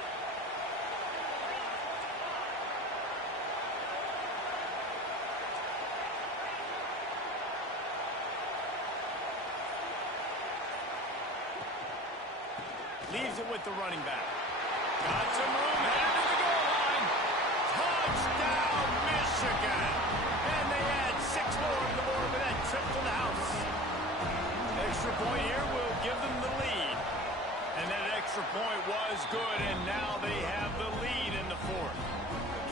Leaves it with the running back. Got some room, headed to the goal line. Touchdown, Michigan. And they add 6 more on the board with that trip to the house. Extra point here will give them the lead. And that extra point was good, and now they have the lead in the fourth.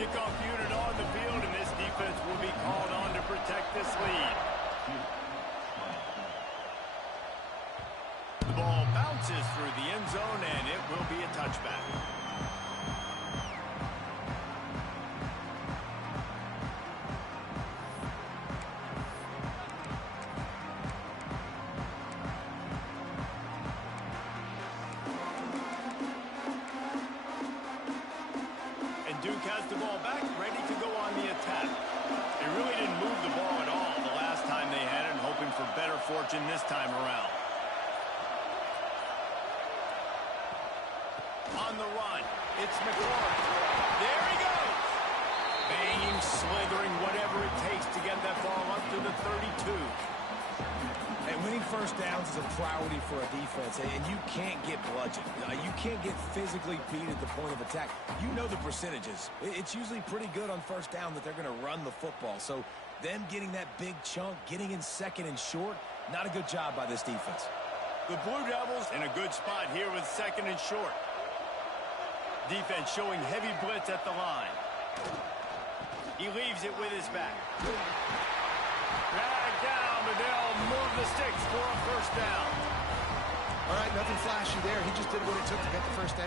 Kickoff unit on the field, and this defense will be called on to protect this lead. The ball bounces through the end zone, and it will be a touchback. And Duke has the ball back, ready to go on the attack. They really didn't move the ball at all the last time they had it, hoping for better fortune this time around. On the run, it's McLaurin. There he goes. Banging, slithering, whatever it takes to get that ball up to the 32. And winning first downs is a priority for a defense, and you can't get bludgeoned. You can't get physically beat at the point of attack. You know the percentages. It's usually pretty good on first down that they're going to run the football. So them getting that big chunk, getting in second and short, not a good job by this defense. The Blue Devils in a good spot here with second and short. Defense showing heavy blitz at the line. He leaves it with his back. Dragged down, but they'll move the sticks for a first down. All right, nothing flashy there. He just did what it took to get the first down.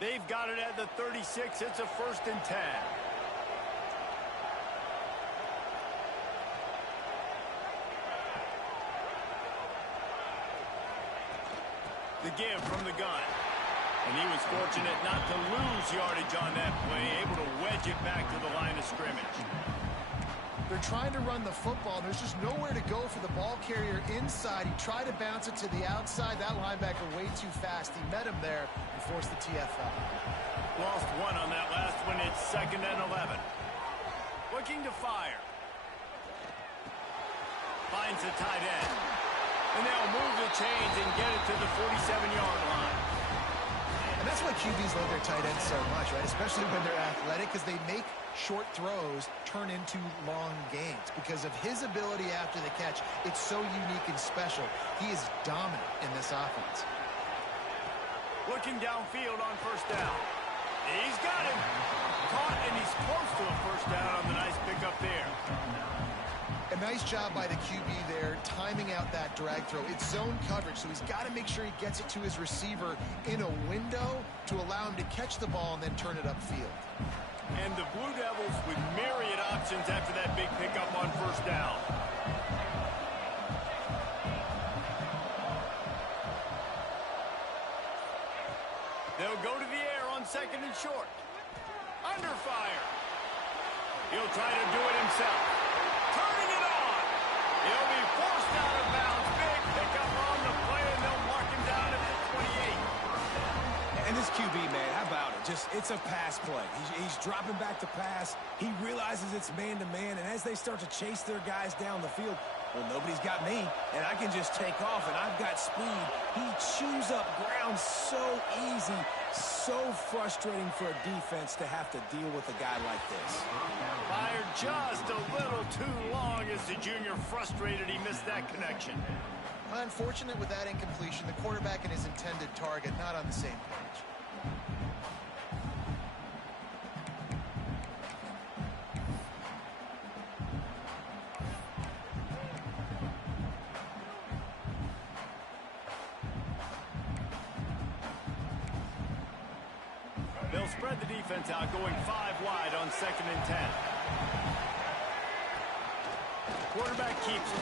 They've got it at the 36. It's a 1st and 10. The give from the gun. And he was fortunate not to lose yardage on that play, able to wedge it back to the line of scrimmage. They're trying to run the football. There's just nowhere to go for the ball carrier inside. He tried to bounce it to the outside. That linebacker way too fast. He met him there and forced the TFL. Lost one on that last one. It's 2nd and 11. Looking to fire. Finds the tight end. And they'll move the chains and get it to the 47-yard line. And that's why QBs love their tight ends so much, right? Especially when they're athletic, because they make short throws turn into long gains. Because of his ability after the catch, it's so unique and special. He is dominant in this offense. Looking downfield on 1st down. He's got him. Caught, and he's close to a 1st down on the nice pickup there. A nice job by the QB there, timing out that drag throw. It's zone coverage, so he's got to make sure he gets it to his receiver in a window to allow him to catch the ball and then turn it upfield. And the Blue Devils with myriad options after that big pickup on 1st down. They'll go to the air on 2nd and short. Under fire. He'll try to do it himself. Turning it on. He'll be forced out of bounds. Big pickup on the play, and they'll mark him down at the 28. And this QB, man, how about it? It's a pass play. He's dropping back to pass. He realizes it's man-to-man, and as they start to chase their guys down the field, well, nobody's got me, and I can just take off, and I've got speed. He chews up ground so easy, so frustrating for a defense to have to deal with a guy like this. Fired just a little too long as the junior frustrated he missed that connection. Unfortunate with that incompletion. The quarterback and his intended target not on the same page. They'll spread the defense out, going 5 wide on 2nd and 10. Quarterback keeps it.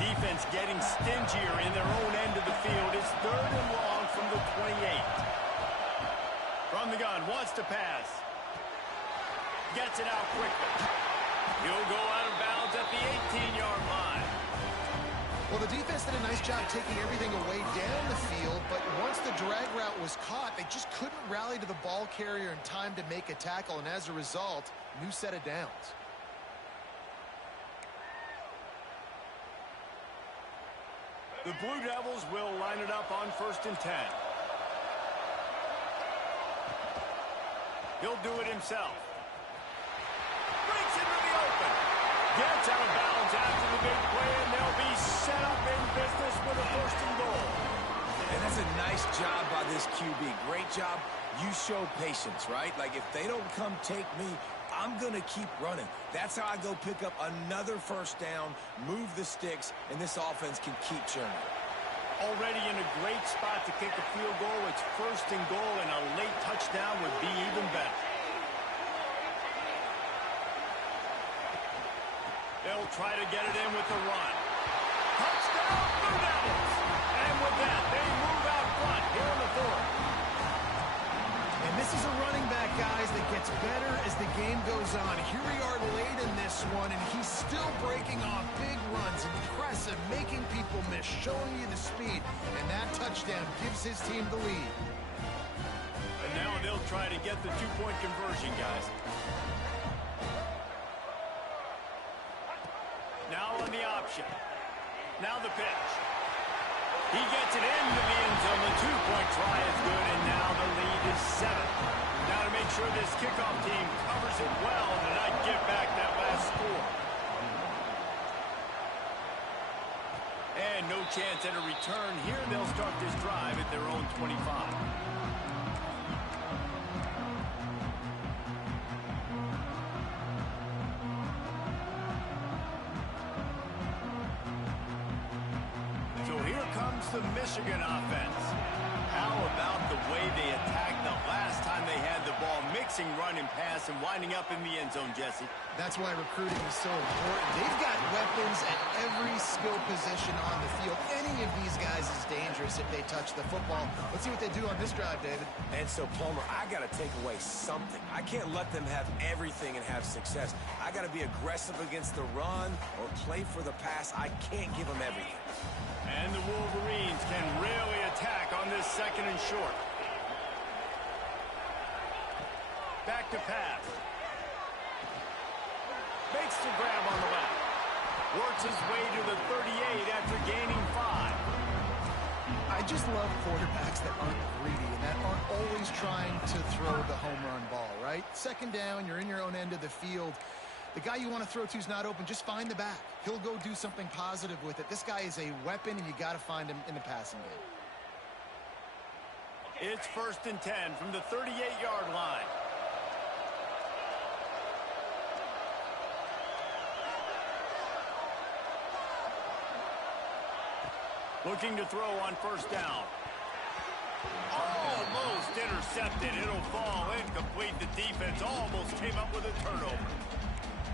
Defense getting stingier in their own end of the field. It's 3rd and long from the 28. From the gun, wants to pass. Gets it out quickly. He'll go out of bounds at the 18-yard line. Well, the defense did a nice job taking everything away down the field, but once the drag route was caught, they just couldn't rally to the ball carrier in time to make a tackle, and as a result, new set of downs. The Blue Devils will line it up on 1st and 10. He'll do it himself. Breaks into the open. Gets out of bounds after the big play, and they'll be set up in business with a 1st and goal. And that's a nice job by this QB. Great job. You show patience, right? Like, if they don't come take me, I'm going to keep running. That's how I go pick up another 1st down, move the sticks, and this offense can keep churning. Already in a great spot to kick a field goal. It's 1st and goal, and a late touchdown would be even better. They'll try to get it in with the run. Touchdown, Blue Devils! And with that, they move out front here in the 4th. And this is a running back, guys, that gets better as the game goes on. Here we are late in this one, and he's still breaking off big runs. Impressive, making people miss, showing you the speed. And that touchdown gives his team the lead. And now they'll try to get the 2-point conversion, guys. Now on the option. Now the pitch. He gets it into the end zone. The 2-point try is good, and now the lead is 7. Now to make sure this kickoff team covers it well and not give back that last score. And no chance at a return here. They'll start this drive at their own 25. So here comes the Michigan offense. How about the way they attacked the last time they had the ball, mixing run and pass and winding up in the end zone, Jesse? That's why recruiting is so important. They've got weapons at every skill position on the field. Any of these guys is dangerous if they touch the football. Let's see what they do on this drive, David. And so, Palmer, I got to take away something. I can't let them have everything and have success. I got to be aggressive against the run or play for the pass. I can't give them everything. And the Wolverines can really attack on this second and short. Back to pass. Makes the grab on the left. Works his way to the 38 after gaining 5. I just love quarterbacks that aren't greedy and that aren't always trying to throw the home run ball, right? Second down, you're in your own end of the field. The guy you want to throw to is not open. Just find the back. He'll go do something positive with it. This guy is a weapon, and you got to find him in the passing game. It's 1st and 10 from the 38-yard line. Looking to throw on 1st down. Almost intercepted. It'll fall incomplete. The defense almost came up with a turnover.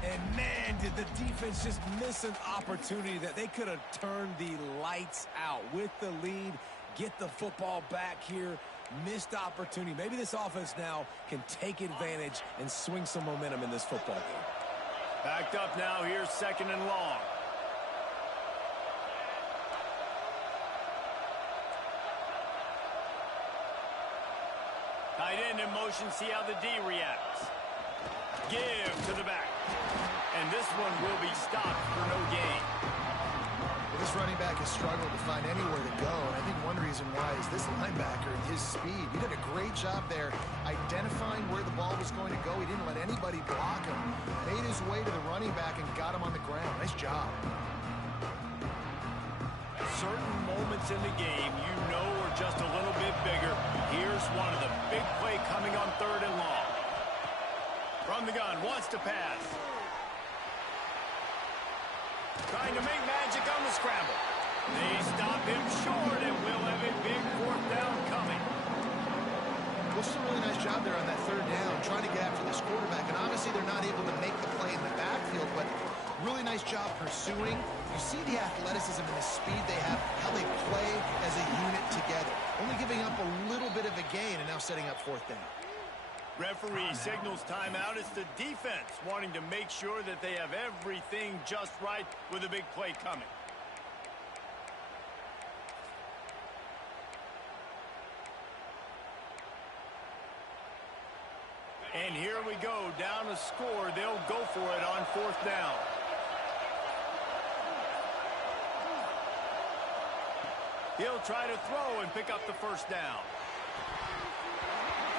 And, man, did the defense just miss an opportunity that they could have turned the lights out with the lead, get the football back here. Missed opportunity. Maybe this offense now can take advantage and swing some momentum in this football game. Backed up now. Here's 2nd and long. Tight end in motion. See how the D reacts. Give to the back. And this one will be stopped for no gain. Well, this running back has struggled to find anywhere to go, and I think one reason why is this linebacker and his speed. He did a great job there identifying where the ball was going to go. He didn't let anybody block him. Made his way to the running back and got him on the ground. Nice job. Certain moments in the game you know are just a little bit bigger. Here's one of them. Big play coming on 3rd and long. From the gun, wants to pass. Trying to make magic on the scramble. They stop him short, and we'll have a big 4th down coming. Well, just a really nice job there on that 3rd down, trying to get after this quarterback. And obviously they're not able to make the play in the backfield, but really nice job pursuing. You see the athleticism and the speed they have, how they play as a unit together. Only giving up a little bit of a gain and now setting up 4th down. Referee signals timeout. It's the defense wanting to make sure that they have everything just right with a big play coming. And here we go, down a score. They'll go for it on 4th down. He'll try to throw and pick up the 1st down.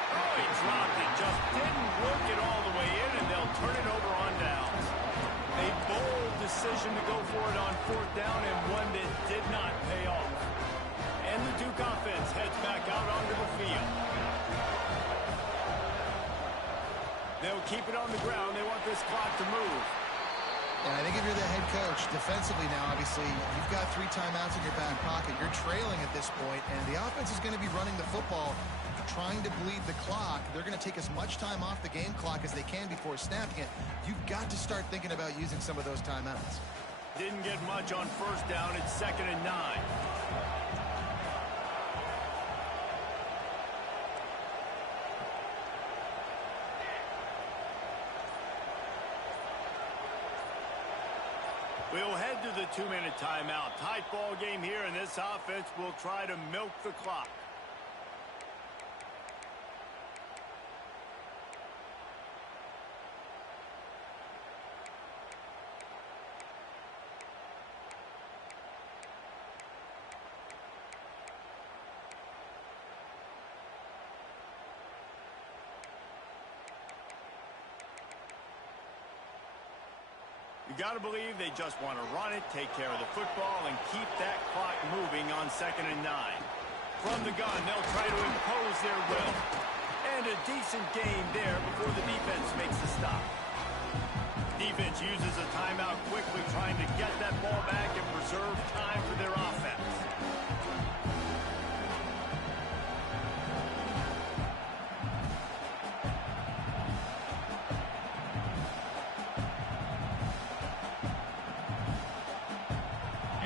Oh, he dropped it. Just didn't work it all the way in, and they'll turn it over on downs. A bold decision to go for it on 4th down, and one that did not pay off. And the Duke offense heads back out onto the field. They'll keep it on the ground. They want this clock to move. And I think if you're the head coach, defensively now, obviously, you've got 3 timeouts in your back pocket. You're trailing at this point, and the offense is going to be running the football, trying to bleed the clock. They're going to take as much time off the game clock as they can before snapping it. You've got to start thinking about using some of those timeouts. Didn't get much on 1st down. It's 2nd and 9. We'll head to the 2-minute timeout. Tight ball game here, and this offense will try to milk the clock. You got to believe they just want to run it, take care of the football, and keep that clock moving on 2nd and 9. From the gun, they'll try to impose their will. And a decent gain there before the defense makes the stop. Defense uses a timeout quickly, trying to get that ball back and preserve time for their offense.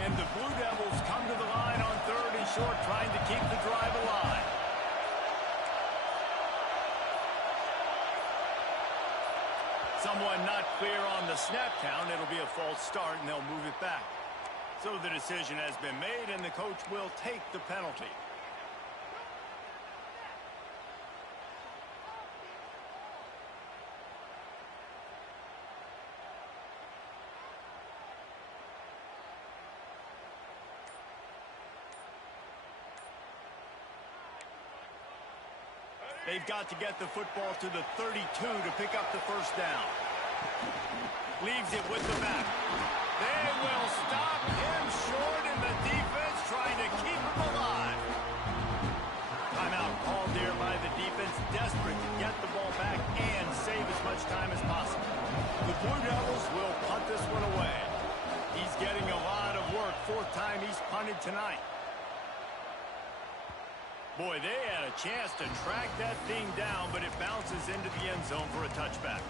And the Blue Devils come to the line on 3rd and short, trying to keep the drive alive. Someone not clear on the snap count. It'll be a false start, and they'll move it back. So the decision has been made, and the coach will take the penalty. They've got to get the football to the 32 to pick up the first down. Leaves it with the back. They will stop him short, and the defense trying to keep him alive. Timeout called there by the defense, desperate to get the ball back and save as much time as possible. The Blue Devils will punt this one away. He's getting a lot of work. 4th time he's punted tonight. Boy, they had a chance to track that thing down, but it bounces into the end zone for a touchback.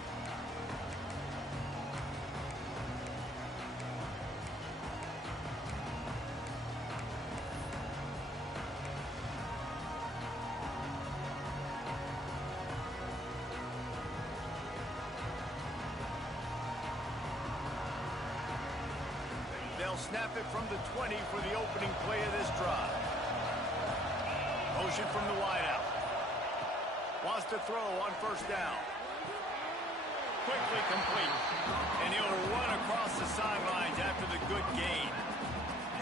They'll snap it from the 20 for the opening play of this drive. Motion from the wideout. Wants to throw on 1st down. Quickly complete. And he'll run across the sidelines after the good gain.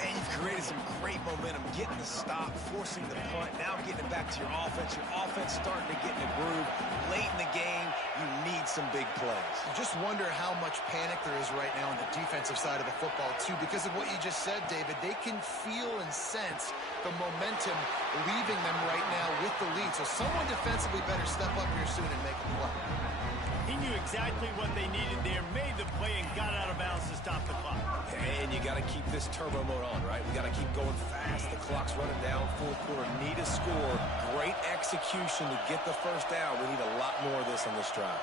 And you've created some great momentum, getting the stop, forcing the punt, now getting it back to your offense. Your offense starting to get in the groove. Late in the game, you need some big plays. I just wonder how much panic there is right now on the defensive side of the football, too, because of what you just said, David. They can feel and sense the momentum leaving them right now with the lead. So someone defensively better step up here soon and make a play. He knew exactly what they needed there, made the play, and got out of bounds to stop the clock. And you got to keep this turbo mode on, right? We got to keep going fast. The clock's running down. 4th quarter, need a score. Great execution to get the 1st down. We need a lot more of this on this drive.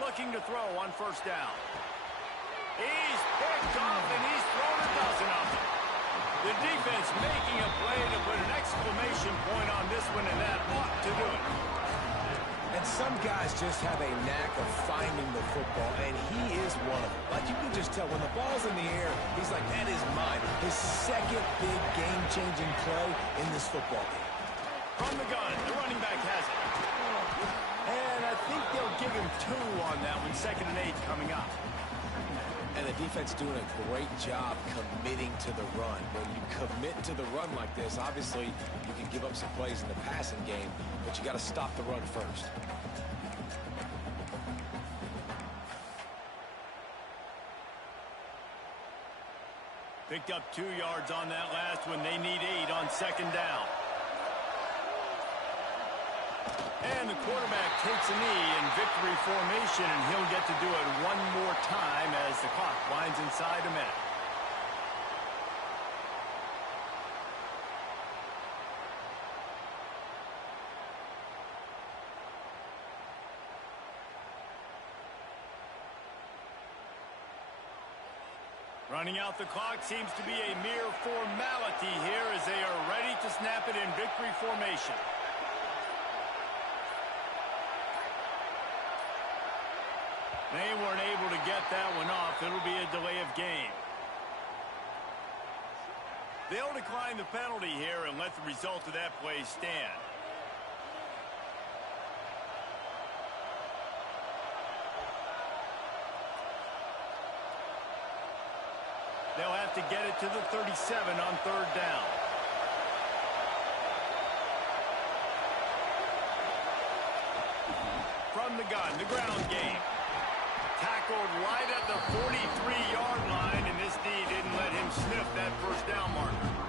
Looking to throw on 1st down. He's picked off, and he's thrown a dozen of them. The defense making a play to put an exclamation point on this one, and that ought to do it. And some guys just have a knack of finding the football, and he is one of them. Like, you can just tell when the ball's in the air, he's like, that is mine. His 2nd big game-changing play in this football game. From the gun, the running back has it. And I think they'll give him 2 on that one. 2nd and 8 coming up. And the defense doing a great job committing to the run. When you commit to the run like this, obviously you can give up some plays in the passing game, but you got to stop the run first. Picked up 2 yards on that last one. They need 8 on 2nd down. And the quarterback takes a knee in victory formation, and he'll get to do it one more time as the clock winds inside a minute. Running out the clock seems to be a mere formality here as they are ready to snap it in victory formation. They weren't able to get that one off. It'll be a delay of game. They'll decline the penalty here and let the result of that play stand. They'll have to get it to the 37 on 3rd down. From the gun, the ground game. Tackled right at the 43-yard line, and this D didn't let him sniff that 1st down marker.